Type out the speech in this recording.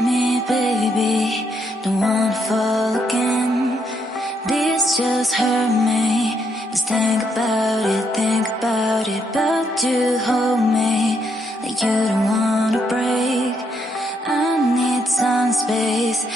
me, baby, don't wanna fall again. This just hurt me. Just think about it, but you hold me like you don't wanna break. I need some space,